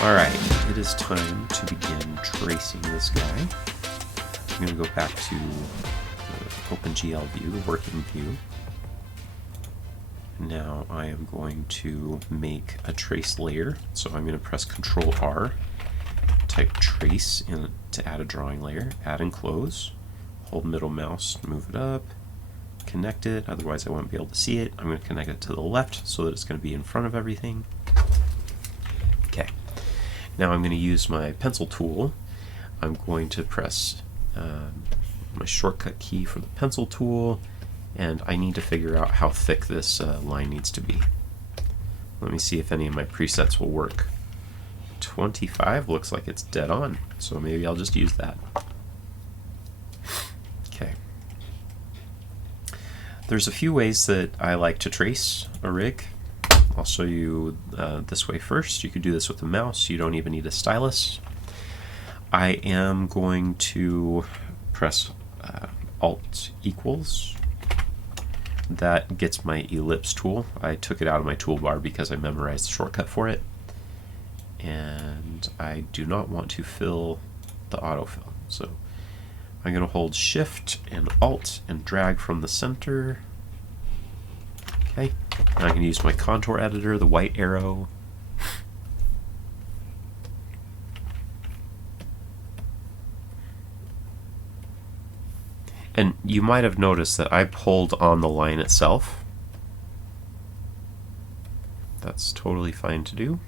Alright, it is time to begin tracing this guy. I'm going to go back to the OpenGL view, the working view. Now I am going to make a trace layer. So I'm going to press Ctrl R, type trace in to add a drawing layer, add and close, hold middle mouse, move it up, connect it, otherwise I won't be able to see it. I'm going to connect it to the left so that it's going to be in front of everything. Okay. Now I'm going to use my pencil tool. I'm going to press my shortcut key for the pencil tool, and I need to figure out how thick this line needs to be. Let me see if any of my presets will work. 25 looks like it's dead on, so maybe I'll just use that. Okay. There's a few ways that I like to trace a rig. I'll show you this way first. You can do this with the mouse. You don't even need a stylus. I am going to press Alt equals. That gets my Ellipse tool. I took it out of my toolbar because I memorized the shortcut for it. And I do not want to fill the autofill. So I'm going to hold Shift and Alt and drag from the center. Okay. Now I can use my contour editor, the white arrow. And you might have noticed that I pulled on the line itself. That's totally fine to do.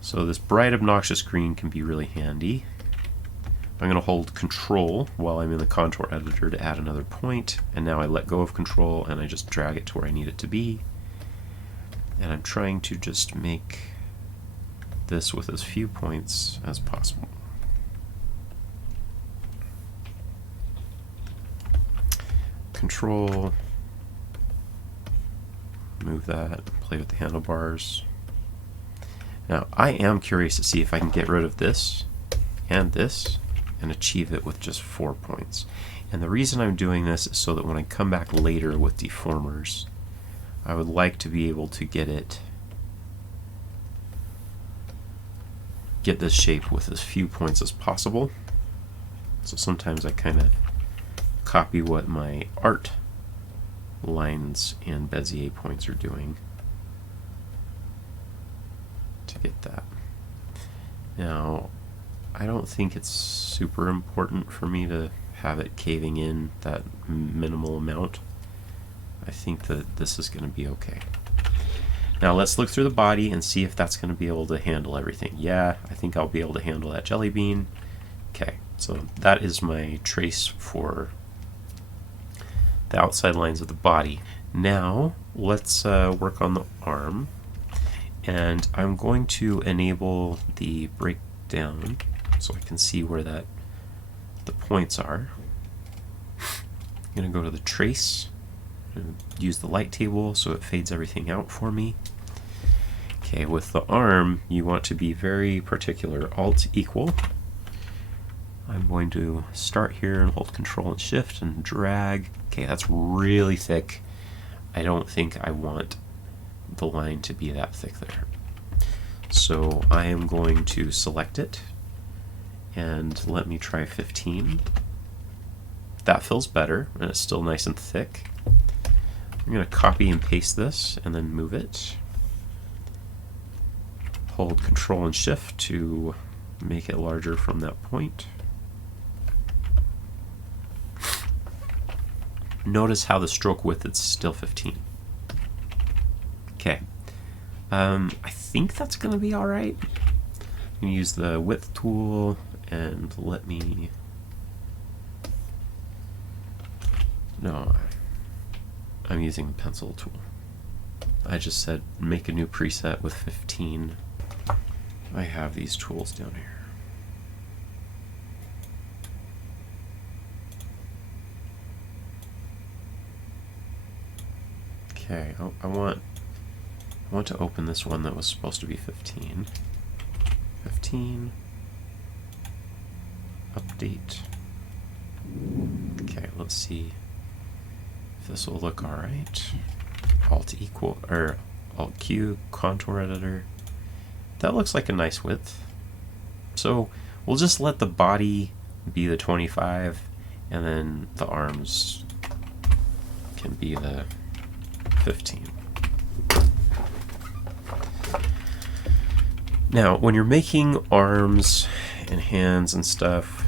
So this bright obnoxious green can be really handy. I'm going to hold Control while I'm in the contour editor to add another point, and now I let go of Control and I just drag it to where I need it to be. And I'm trying to just make this with as few points as possible. Control, move that, play with the handlebars. Now I am curious to see if I can get rid of this and achieve it with just 4 points. And the reason I'm doing this is so that when I come back later with deformers, I would like to be able to get this shape with as few points as possible. So sometimes I kind of copy what my art lines and Bezier points are doing to get that. Now, I don't think it's super important for me to have it caving in that minimal amount. I think that this is going to be okay. Now let's look through the body and see if that's going to be able to handle everything. Yeah, I think I'll be able to handle that jelly bean. Okay, so that is my trace for the outside lines of the body. Now let's work on the arm, and I'm going to enable the breakdown so I can see where the points are. I'm going to go to the trace and use the light table so it fades everything out for me. Okay, with the arm you want to be very particular. Alt equal. I'm going to start here and hold Control and Shift and drag. Okay, that's really thick. I don't think I want the line to be that thick there. So I am going to select it and let me try 15. That feels better and it's still nice and thick. I'm going to copy and paste this and then move it. Hold Control and Shift to make it larger from that point. Notice how the stroke width is still 15. Okay. I think that's going to be alright. I'm going to use the width tool and let me... No, I'm using the pencil tool. I just said make a new preset with 15. I have these tools down here. Okay, I want to open this one that was supposed to be 15. 15. Update. Okay, let's see if this will look alright. Alt equal, or Alt Q, contour editor, that looks like a nice width. So we'll just let the body be the 25, and then the arms can be the 15. Now, when you're making arms and hands and stuff,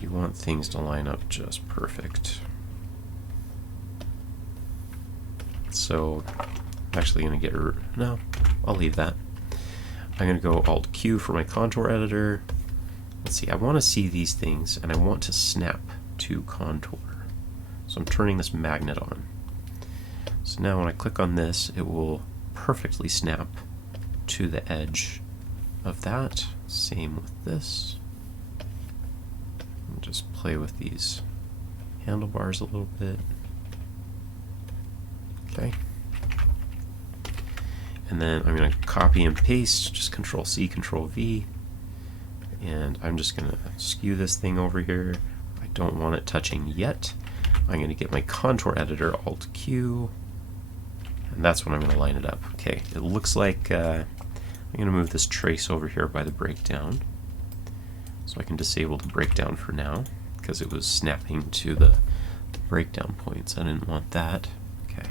you want things to line up just perfect. So I'm actually going to get no, I'll leave that. I'm going to go Alt-Q for my contour editor. Let's see, I want to see these things, and I want to snap to contour. So I'm turning this magnet on. So now when I click on this, it will perfectly snap to the edge of that. Same with this. And just play with these handlebars a little bit. Okay. And then I'm going to copy and paste, just Control C, Control V. And I'm just going to skew this thing over here. I don't want it touching yet. I'm going to get my contour editor, Alt-Q, and that's when I'm going to line it up. Okay, it looks like I'm going to move this trace over here by the breakdown. So I can disable the breakdown for now, because it was snapping to the breakdown points. I didn't want that. Okay.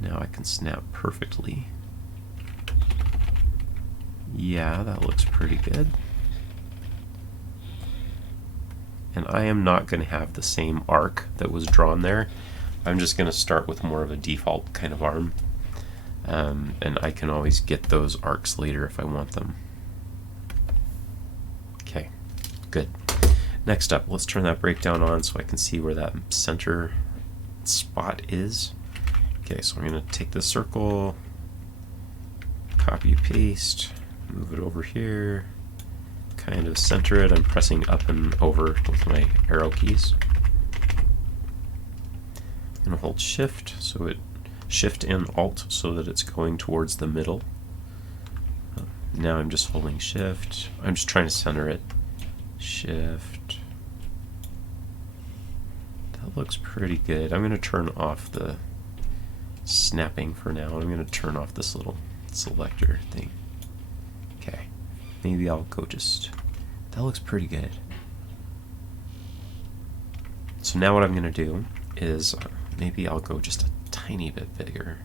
Now I can snap perfectly. Yeah, that looks pretty good. And I am not going to have the same arc that was drawn there. I'm just going to start with more of a default kind of arm. And I can always get those arcs later if I want them. Okay, good. Next up, let's turn that breakdown on so I can see where that center spot is. Okay, so I'm going to take this circle, copy, paste, move it over here, kind of center it. I'm pressing up and over with my arrow keys. I'm going to hold Shift, so it Shift and Alt so that it's going towards the middle. Now I'm just holding Shift. I'm just trying to center it. Shift. That looks pretty good. I'm going to turn off the snapping for now. I'm going to turn off this little selector thing. Okay. Maybe I'll go just... That looks pretty good. So now what I'm going to do is maybe I'll go just a tiny bit bigger.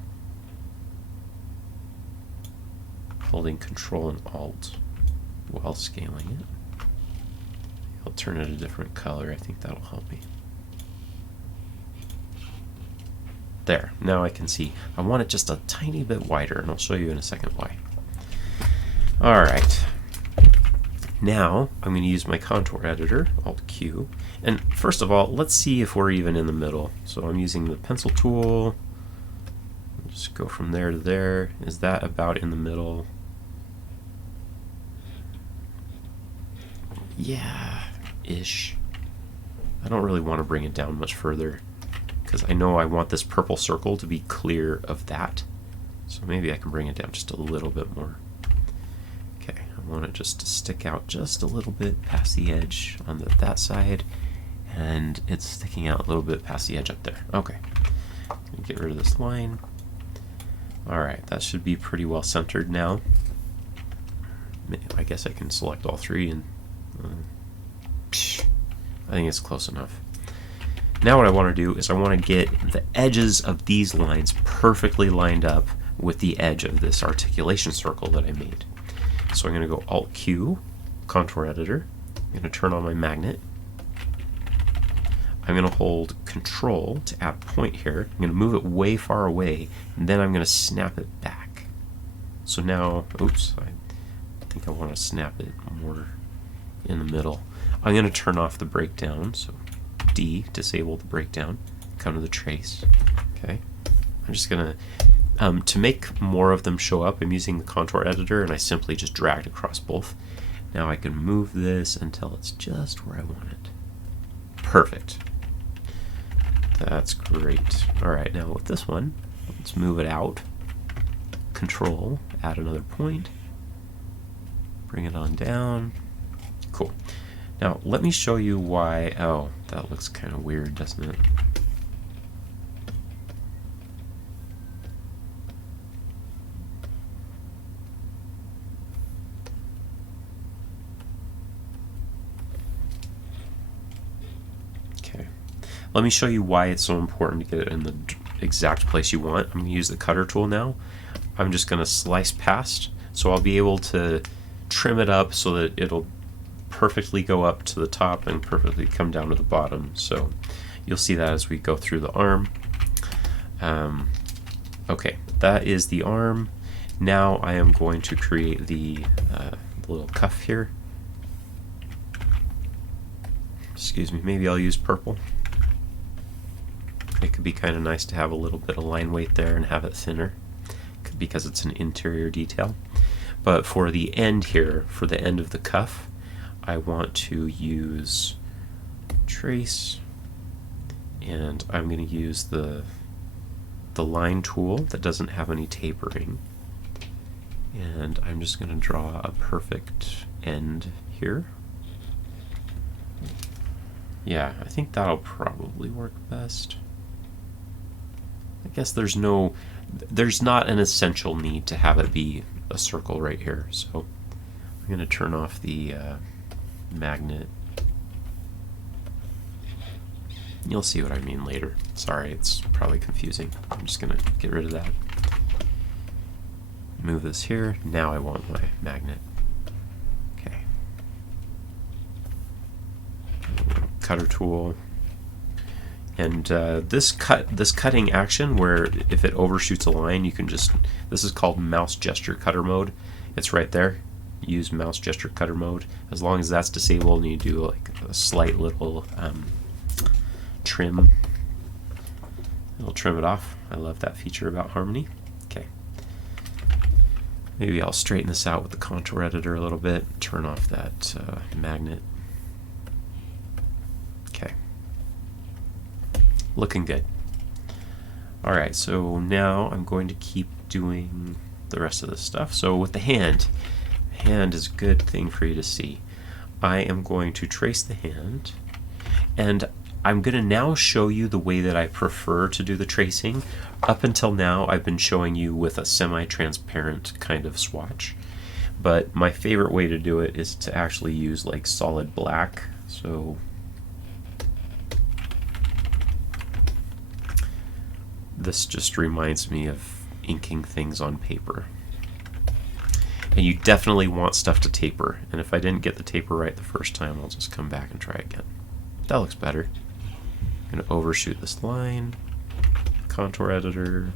Holding Control and Alt while scaling it. I'll turn it a different color. I think that'll help me. There. Now I can see. I want it just a tiny bit wider, and I'll show you in a second why. Alright. Now I'm going to use my contour editor, Alt-Q, and first of all, let's see if we're even in the middle. So I'm using the pencil tool. Just go from there to there. Is that about in the middle? Yeah, ish. I don't really want to bring it down much further because I know I want this purple circle to be clear of that. So maybe I can bring it down just a little bit more. Okay, I want it just to stick out just a little bit past the edge on that side, and it's sticking out a little bit past the edge up there. Okay, get rid of this line. Alright, that should be pretty well centered now. I guess I can select all three and I think it's close enough. Now what I want to do is I want to get the edges of these lines perfectly lined up with the edge of this articulation circle that I made. So I'm going to go Alt-Q, Contour Editor. I'm going to turn on my magnet. I'm going to hold Control to add point here. I'm going to move it way far away, and then I'm going to snap it back. So now, oops, I think I want to snap it more in the middle. I'm going to turn off the breakdown, so D, disable the breakdown, come to the trace. Okay, I'm just going to make more of them show up, I'm using the contour editor, and I simply just dragged across both. Now I can move this until it's just where I want it. Perfect. That's great. Alright, now with this one, let's move it out. Control, add another point, bring it on down. Cool. Now let me show you why. Oh, that looks kind of weird, doesn't it? Let me show you why it's so important to get it in the exact place you want. I'm going to use the cutter tool now. I'm just going to slice past, so I'll be able to trim it up so that it'll perfectly go up to the top and perfectly come down to the bottom. So you'll see that as we go through the arm. Okay, that is the arm. Now I am going to create the little cuff here. Excuse me, maybe I'll use purple. It could be kind of nice to have a little bit of line weight there and have it thinner because it's an interior detail. But for the end here, for the end of the cuff, I want to use trace, and I'm going to use the line tool that doesn't have any tapering, and I'm just going to draw a perfect end here. Yeah, I think that'll probably work best. I guess there's not an essential need to have it be a circle right here, so I'm going to turn off the magnet. You'll see what I mean later. Sorry, it's probably confusing. I'm just going to get rid of that. Move this here. Now I want my magnet. Okay. Cutter tool. And this cutting action, where if it overshoots a line, you can just, this is called mouse gesture cutter mode. It's right there. Use mouse gesture cutter mode. As long as that's disabled and you do like a slight little trim, it'll trim it off. I love that feature about Harmony. Okay. Maybe I'll straighten this out with the contour editor a little bit. Turn off that magnet. Okay. Looking good. Alright, so now I'm going to keep doing the rest of this stuff. So with the hand is a good thing for you to see. I am going to trace the hand, and I'm going to now show you the way that I prefer to do the tracing. Up until now, I've been showing you with a semi-transparent kind of swatch, but my favorite way to do it is to actually use like solid black. So this just reminds me of inking things on paper. And you definitely want stuff to taper, and if I didn't get the taper right the first time, I'll just come back and try again. That looks better. I'm going to overshoot this line, contour editor,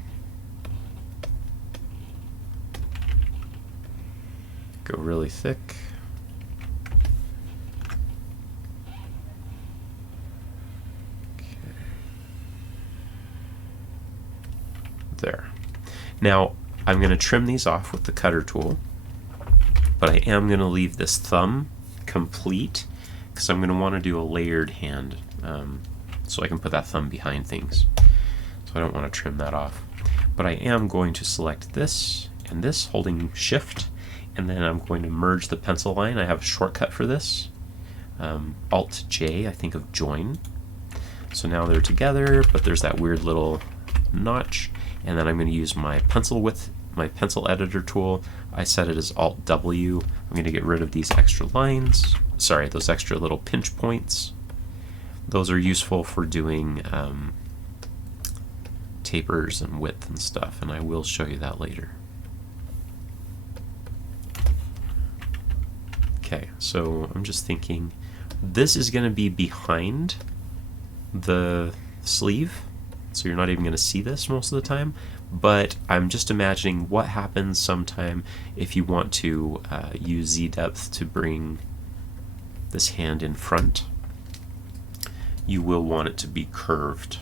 go really thick. There. Now I'm going to trim these off with the cutter tool, but I am going to leave this thumb complete because I'm going to want to do a layered hand, so I can put that thumb behind things. So I don't want to trim that off. But I am going to select this and this, holding Shift, and then I'm going to merge the pencil line. I have a shortcut for this, Alt-J, I think of join. So now they're together, but there's that weird little notch. And then I'm going to use my pencil editor tool. I set it as Alt-W. I'm going to get rid of these extra lines. Sorry, those extra little pinch points. Those are useful for doing tapers and width and stuff, and I will show you that later. Okay, so I'm just thinking this is going to be behind the sleeve, so you're not even going to see this most of the time, but I'm just imagining what happens sometime if you want to use Z-depth to bring this hand in front. You will want it to be curved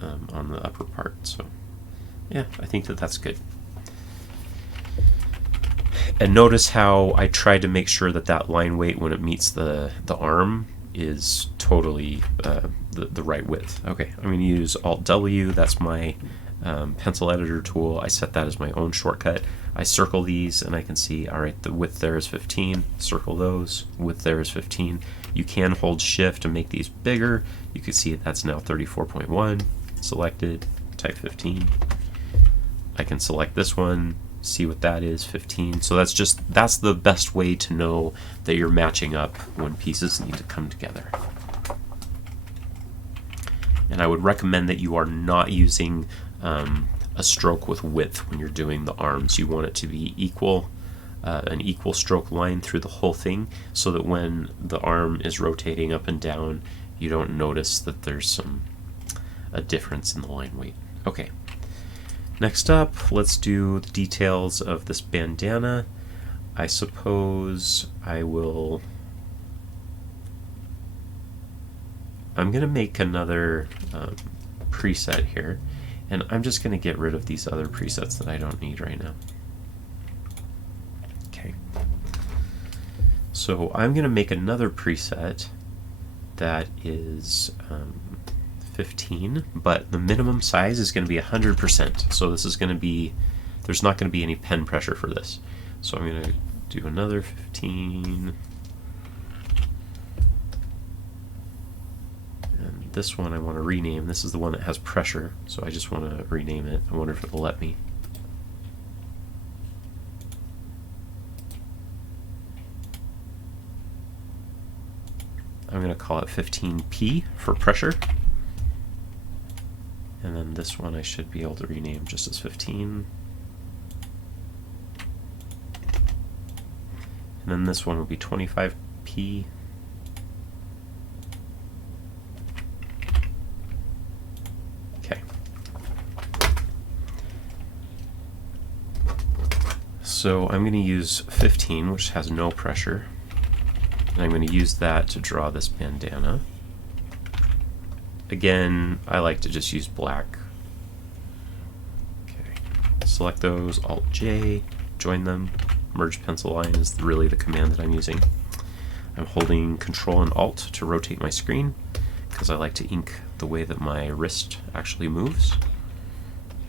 on the upper part, so yeah, I think that's good. And notice how I tried to make sure that that line weight when it meets the arm is totally the right width. Okay, I'm going to use Alt-W. That's my pencil editor tool. I set that as my own shortcut. I circle these and I can see, all right, the width there is 15. Circle those. Width there is 15. You can hold Shift and make these bigger. You can see that's now 34.1. Selected. Type 15. I can select this one. See what that is, 15. So that's the best way to know that you're matching up when pieces need to come together. And I would recommend that you are not using a stroke with width when you're doing the arms. You want it to be equal, an equal stroke line through the whole thing, so that when the arm is rotating up and down, you don't notice that there's a difference in the line weight. Okay. Next up, let's do the details of this bandana. I suppose I'm going to make another preset here, and I'm just going to get rid of these other presets that I don't need right now. Okay. So I'm going to make another preset that is 15, but the minimum size is going to be 100%. So this is going to be, there's not going to be any pen pressure for this. So I'm going to do another 15. And this one I want to rename. This is the one that has pressure, so I just want to rename it. I wonder if it'll let me. I'm going to call it 15P for pressure. And then this one I should be able to rename just as 15. And then this one will be 25P. Okay. So I'm going to use 15, which has no pressure. And I'm going to use that to draw this bandana. Again, I like to just use black. Okay. Select those, Alt-J, join them. Merge pencil line is really the command that I'm using. I'm holding Control and Alt to rotate my screen because I like to ink the way that my wrist actually moves.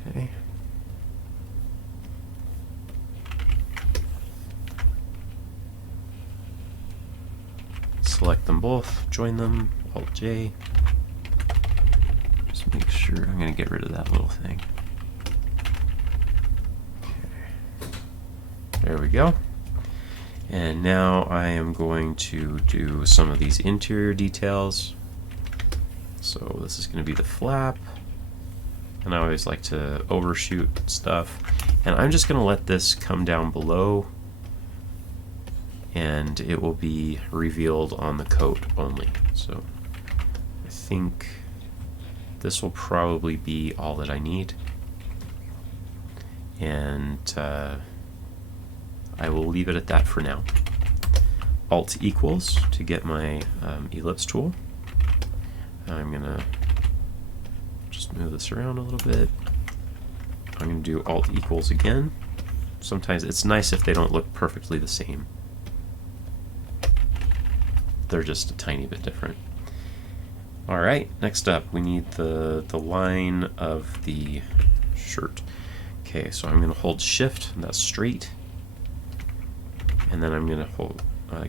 Okay. Select them both, join them, Alt-J. Just make sure I'm going to get rid of that little thing. There we go. And now I am going to do some of these interior details. So this is going to be the flap. And I always like to overshoot stuff. And I'm just going to let this come down below. And it will be revealed on the coat only. So I think this will probably be all that I need. And I will leave it at that for now. Alt equals to get my ellipse tool. I'm going to just move this around a little bit. I'm going to do Alt equals again. Sometimes it's nice if they don't look perfectly the same. They're just a tiny bit different. Alright, next up we need the line of the shirt. Okay, so I'm going to hold Shift, and that's straight. And then I'm going to hold,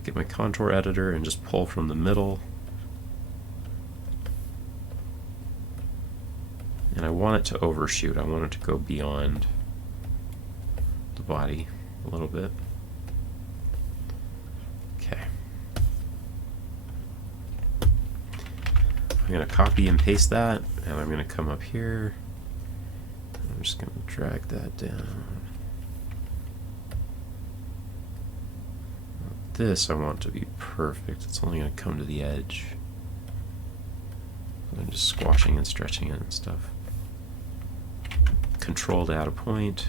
get my contour editor and just pull from the middle. And I want it to overshoot. I want it to go beyond the body a little bit. Okay. I'm going to copy and paste that, and I'm going to come up here. I'm just going to drag that down. This I want to be perfect. It's only going to come to the edge. I'm just squashing and stretching it and stuff. Control to add a point.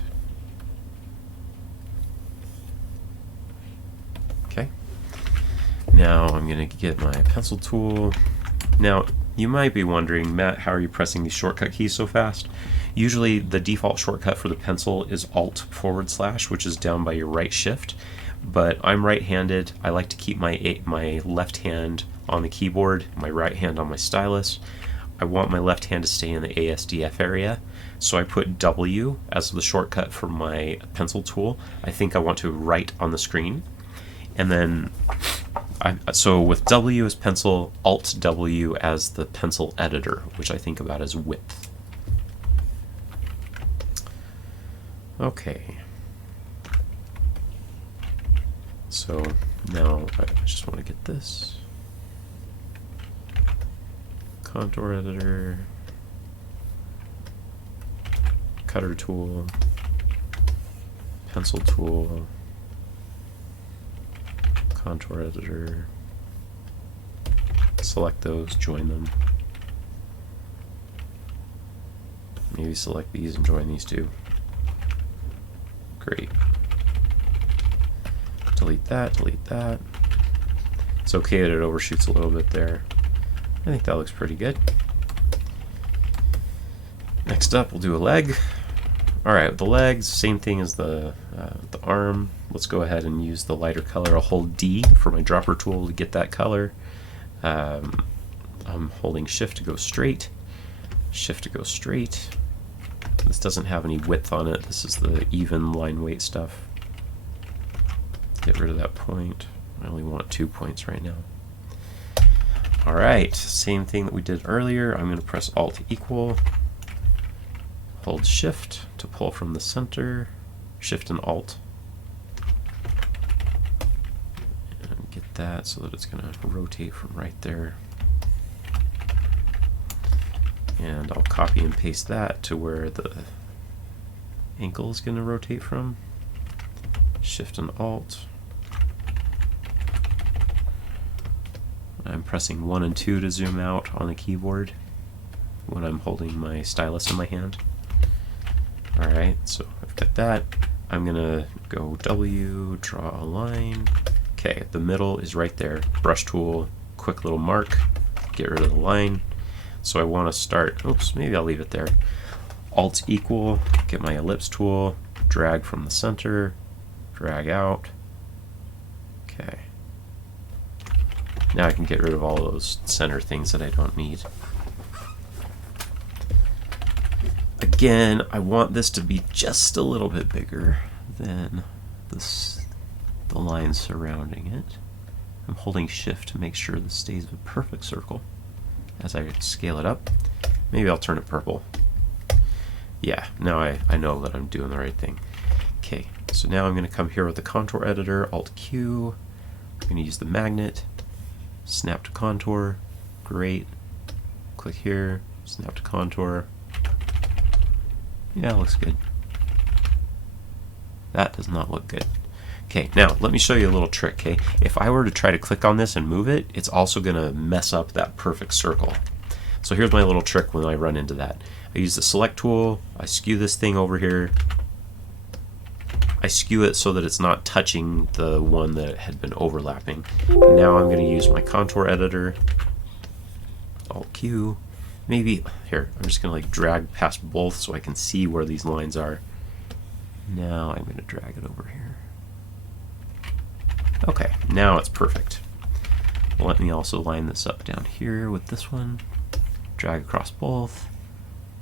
Okay. Now I'm going to get my pencil tool. Now you might be wondering, Matt, how are you pressing these shortcut keys so fast? Usually the default shortcut for the pencil is Alt//, which is down by your right shift. But I'm right-handed. I like to keep my left hand on the keyboard, my right hand on my stylus. I want my left hand to stay in the ASDF area, so I put W as the shortcut for my pencil tool. I think I want to write on the screen. And then, so with W as pencil, Alt-W as the pencil editor, which I think about as width. Okay. So now I just want to get this contour editor, cutter tool, pencil tool, contour editor, select those, join them. Maybe select these and join these two. Great. Delete that, delete that. It's okay that it overshoots a little bit there. I think that looks pretty good. Next up, we'll do a leg. Alright, the legs, same thing as the arm. Let's go ahead and use the lighter color. I'll hold D for my dropper tool to get that color. I'm holding Shift to go straight. Shift to go straight. This doesn't have any width on it. This is the even line weight stuff. Get rid of that point. I only want 2 points right now. Alright, same thing that we did earlier. I'm going to press Alt equal. Hold Shift to pull from the center. Shift and Alt. And get that so that it's going to rotate from right there. And I'll copy and paste that to where the ankle is going to rotate from. Shift and Alt. I'm pressing 1 and 2 to zoom out on the keyboard when I'm holding my stylus in my hand. Alright, so I've got that. I'm going to go W, draw a line. Okay, the middle is right there. Brush tool, quick little mark, get rid of the line. So I want to start, oops, maybe I'll leave it there. Alt equal, get my ellipse tool, drag from the center, drag out. Okay. Now I can get rid of all those center things that I don't need. Again, I want this to be just a little bit bigger than the line surrounding it. I'm holding Shift to make sure this stays a perfect circle as I scale it up. Maybe I'll turn it purple. Yeah, now I know that I'm doing the right thing. Okay, so now I'm going to come here with the contour editor, Alt Q. I'm going to use the magnet, snap to contour, great. Click here, snap to contour. Yeah, it looks good. That does not look good. Okay, now let me show you a little trick, okay? If I were to try to click on this and move it, it's also going to mess up that perfect circle. So here's my little trick when I run into that. I use the select tool, I skew this thing over here. I skew it so that it's not touching the one that had been overlapping. Now I'm going to use my contour editor, Alt Q. Maybe, here, I'm just going to like drag past both so I can see where these lines are. Now I'm going to drag it over here. Okay, now it's perfect. Let me also line this up down here with this one. Drag across both,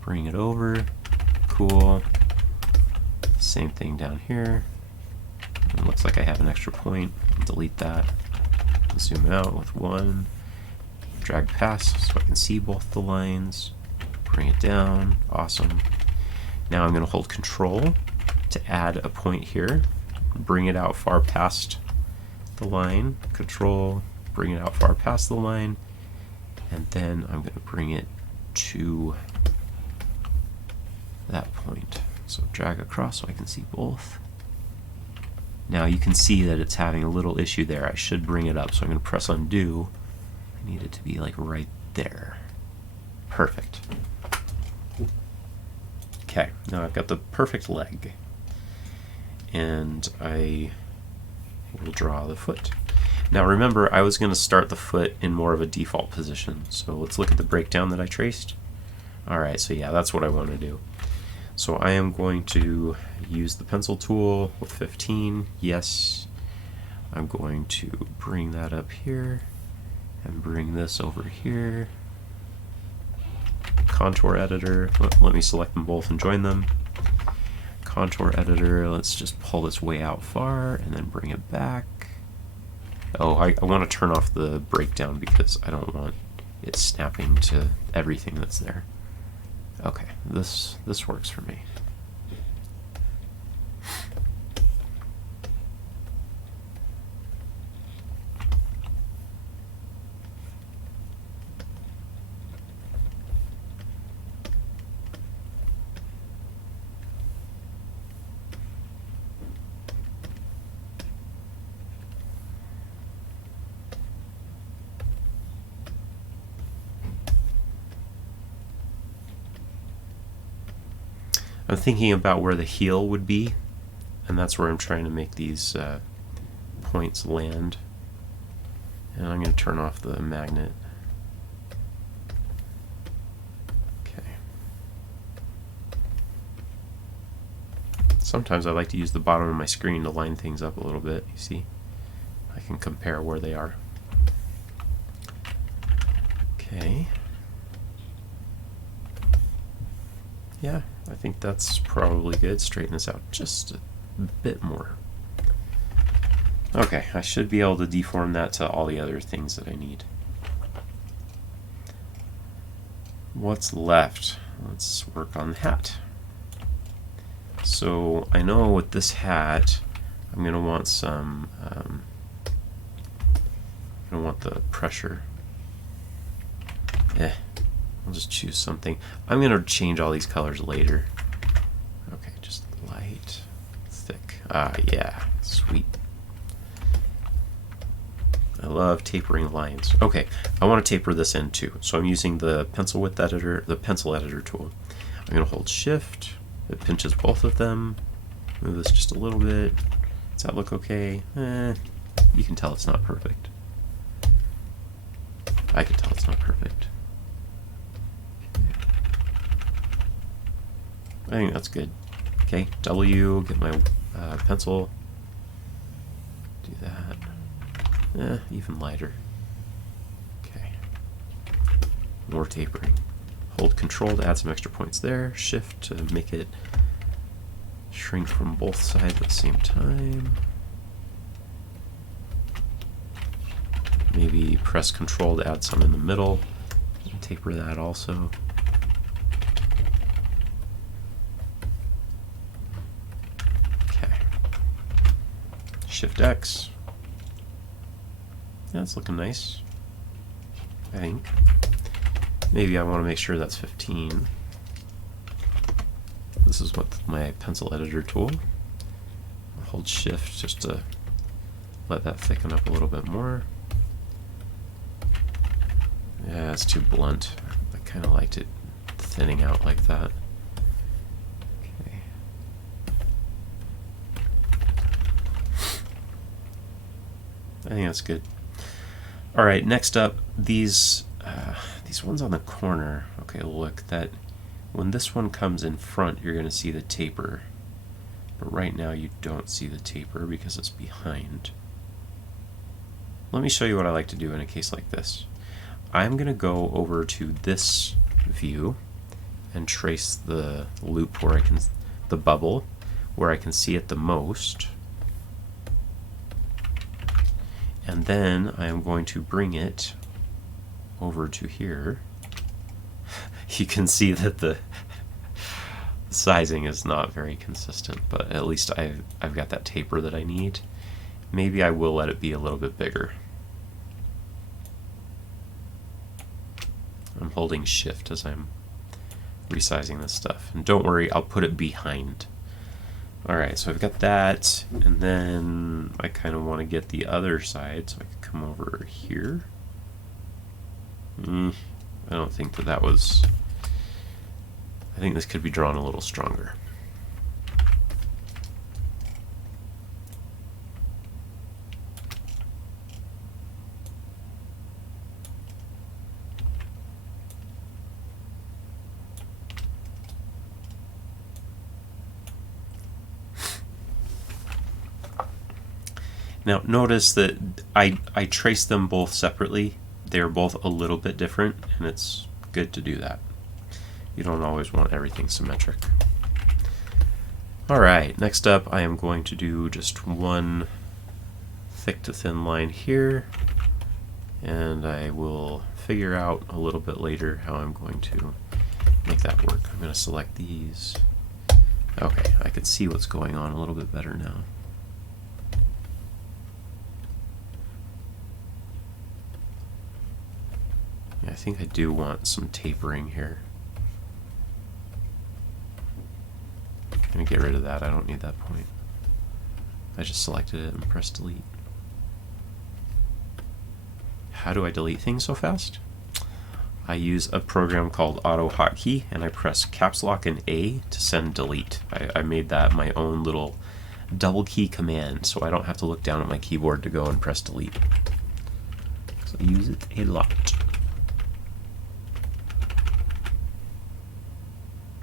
bring it over, cool. Same thing down here. It looks like I have an extra point. Delete that. Zoom out with 1. Drag past so I can see both the lines. Bring it down. Awesome. Now I'm going to hold Control to add a point here. Bring it out far past the line. Control, bring it out far past the line. And then I'm going to bring it to that point. So drag across so I can see both. Now you can see that it's having a little issue there. I should bring it up, so I'm going to press undo. I need it to be like right there. Perfect. Okay, now I've got the perfect leg. And I will draw the foot. Now remember, I was going to start the foot in more of a default position. So let's look at the breakdown that I traced. Alright, so yeah, that's what I want to do. So I am going to use the pencil tool with 15. Yes. I'm going to bring that up here and bring this over here. Contour editor, let me select them both and join them. Contour editor, let's just pull this way out far and then bring it back. Oh, I want to turn off the breakdown because I don't want it snapping to everything that's there. Okay, this works for me. I'm thinking about where the heel would be, and that's where I'm trying to make these points land. And I'm going to turn off the magnet. Okay. Sometimes I like to use the bottom of my screen to line things up a little bit. You see? I can compare where they are. Okay. Yeah, I think that's probably good. Straighten this out just a bit more. Okay, I should be able to deform that to all the other things that I need. What's left? Let's work on the hat. So I know with this hat, I'm going to want some, I'm going to want the pressure. I'll just choose something. I'm going to change all these colors later. Okay, just light, thick. Yeah, sweet. I love tapering lines. Okay, I want to taper this in too. So I'm using the pencil width editor, the pencil editor tool. I'm going to hold shift. It pinches both of them. Move this just a little bit. Does that look okay? You can tell it's not perfect. I can tell it's not perfect. I think that's good. Okay, W, get my pencil. Do that. Even lighter. Okay. More tapering. Hold Control to add some extra points there. Shift to make it shrink from both sides at the same time. Maybe press Control to add some in the middle. And taper that also. Okay. Shift X. That's looking nice, I think. Maybe I want to make sure that's 15. This is with my pencil editor tool. I'll hold shift just to let that thicken up a little bit more. Yeah, it's too blunt. I kind of liked it thinning out like that. Okay. I think that's good. All right, next up, these ones on the corner. Okay, look, that when this one comes in front, you're going to see the taper. But right now you don't see the taper because it's behind. Let me show you what I like to do in a case like this. I'm going to go over to this view and trace the loop where I can, the bubble, where I can see it the most. And then I am going to bring it over to here. You can see that the sizing is not very consistent, but at least I've got that taper that I need. Maybe I will let it be a little bit bigger. I'm holding shift as I'm resizing this stuff. And don't worry, I'll put it behind. Alright, so I've got that, and then I kind of want to get the other side, so I can come over here. I don't think that was... I think this could be drawn a little stronger. Now notice that I traced them both separately. They're both a little bit different, and it's good to do that. You don't always want everything symmetric. Alright, next up I am going to do just one thick to thin line here, and I will figure out a little bit later how I'm going to make that work. I'm going to select these. Okay, I can see what's going on a little bit better now. I think I do want some tapering here. I'm going to get rid of that. I don't need that point. I just selected it and pressed delete. How do I delete things so fast? I use a program called Auto Hotkey, and I press caps lock and A to send delete. I made that my own little double key command, so I don't have to look down at my keyboard to go and press delete. So I use it a lot.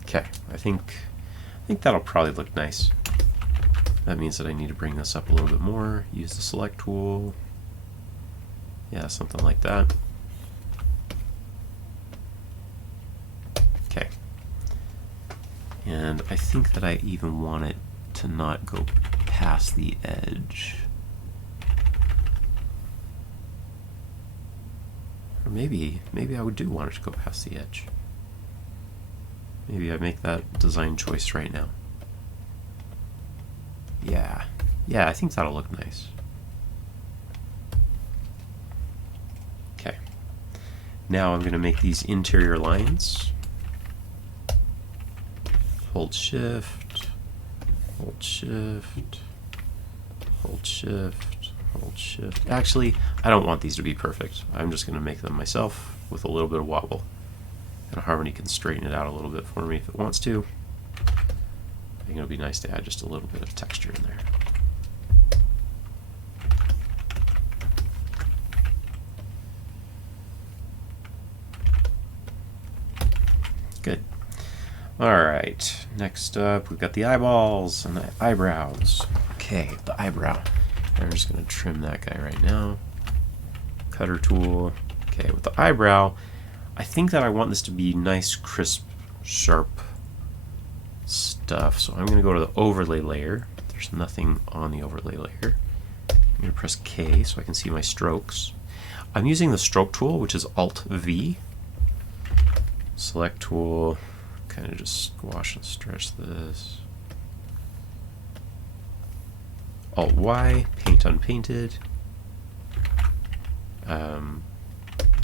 Okay, I think that'll probably look nice. That means that I need to bring this up a little bit more. Use the select tool. Yeah, something like that. Okay. And I think that I even want it to not go past the edge. Or maybe I would do want it to go past the edge. Maybe I make that design choice right now. Yeah, I think that'll look nice. Okay. Now I'm going to make these interior lines. Hold shift, hold shift, hold shift, hold shift. Actually, I don't want these to be perfect. I'm just going to make them myself with a little bit of wobble. And Harmony can straighten it out a little bit for me if it wants to. I think it'll be nice to add just a little bit of texture in there. Good. Alright, next up we've got the eyeballs and the eyebrows. Okay, the eyebrow. I'm just going to trim that guy right now. Cutter tool. Okay, with the eyebrow, I think that I want this to be nice, crisp, sharp stuff. So I'm going to go to the overlay layer. There's nothing on the overlay layer. I'm going to press K so I can see my strokes. I'm using the stroke tool, which is Alt-V. Select tool. Kind of just squash and stretch this. Alt-Y, paint unpainted. I'm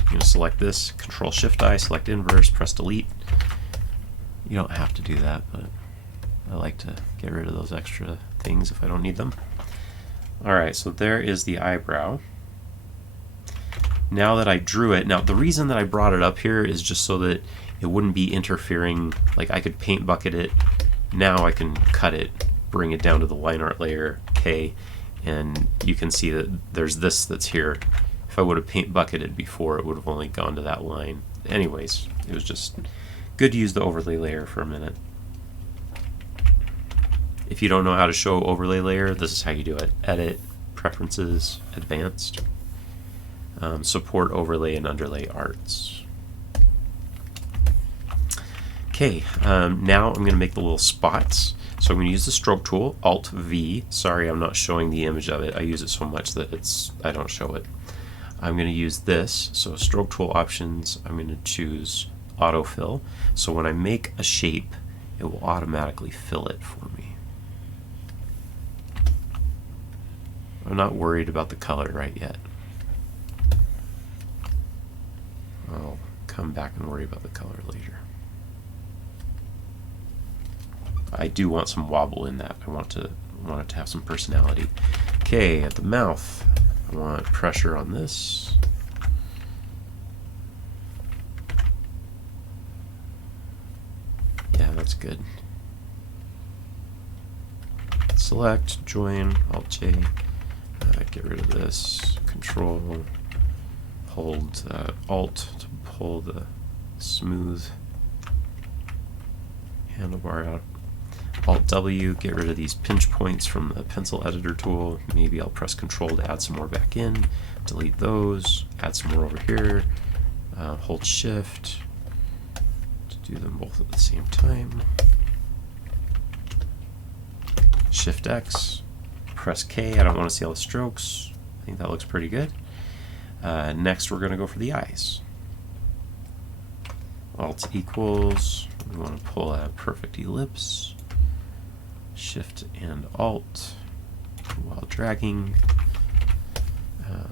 going to select this, Control-Shift-I, select inverse, press delete. You don't have to do that, but I like to get rid of those extra things if I don't need them. Alright, so there is the eyebrow. Now that I drew it, now the reason that I brought it up here is just so that it wouldn't be interfering. Like I could paint bucket it, now I can cut it, bring it down to the line art layer, K, and you can see that there's this that's here. If I would have paint bucketed before, it would have only gone to that line. Anyways, it was just good to use the overlay layer for a minute. If you don't know how to show overlay layer, this is how you do it. Edit, Preferences, Advanced, Support Overlay and Underlay Arts. Okay, now I'm going to make the little spots. So I'm going to use the stroke tool, Alt-V. Sorry, I'm not showing the image of it. I use it so much that I don't show it. I'm going to use this. So stroke tool options, I'm going to choose autofill. So when I make a shape, it will automatically fill it for me. I'm not worried about the color right yet. I'll come back and worry about the color later. I do want some wobble in that. I want it to have some personality. Okay, at the mouth, I want pressure on this. Yeah, that's good. Select, join, Alt-J, get rid of this, Control, hold Alt to pull the smooth handlebar out. Alt-W, get rid of these pinch points from the pencil editor tool. Maybe I'll press Control to add some more back in. Delete those, add some more over here. Hold Shift to do them both at the same time. Shift X, press K. I don't want to see all the strokes. I think that looks pretty good. Next, we're going to go for the eyes. Alt equals, we want to pull a perfect ellipse. Shift and Alt while dragging.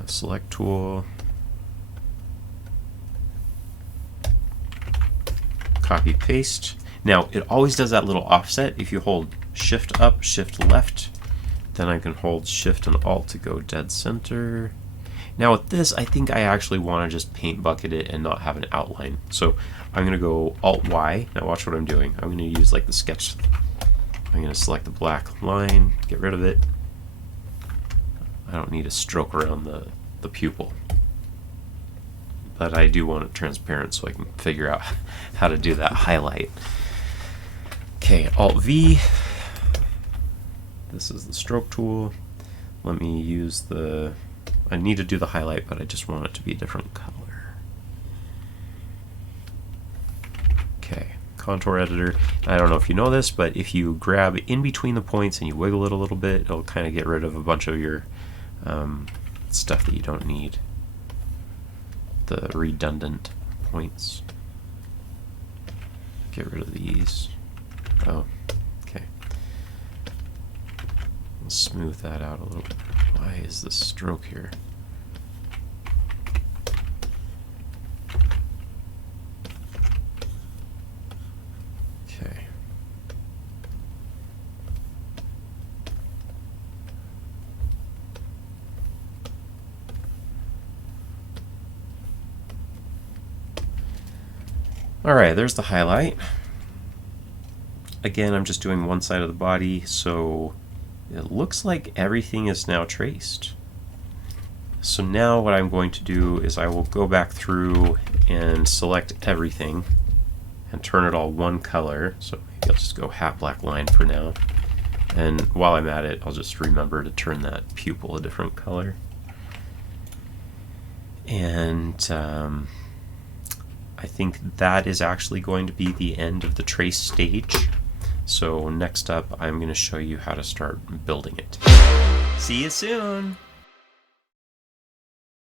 Select tool. Copy paste. Now it always does that little offset. If you hold Shift up, Shift left, then I can hold Shift and Alt to go dead center. Now with this, I think I actually want to just paint bucket it and not have an outline. So I'm going to go Alt-Y. Now watch what I'm doing. I'm going to use like the sketch. I'm going to select the black line, get rid of it. I don't need a stroke around the pupil. But I do want it transparent so I can figure out how to do that highlight. Okay, Alt-V. This is the stroke tool. Let me use the... I need to do the highlight, but I just want it to be a different color. Okay, contour editor. I don't know if you know this, but if you grab in between the points and you wiggle it a little bit, it'll kind of get rid of a bunch of your stuff that you don't need. The redundant points. Get rid of these. Oh, okay. Let's smooth that out a little bit. Why is this stroke here? Okay. Alright, there's the highlight. Again, I'm just doing one side of the body, so it looks like everything is now traced. So now what I'm going to do is I will go back through and select everything and turn it all one color. So maybe I'll just go half black line for now. And while I'm at it, I'll just remember to turn that pupil a different color. And I think that is actually going to be the end of the trace stage. So next up, I'm going to show you how to start building it. See you soon!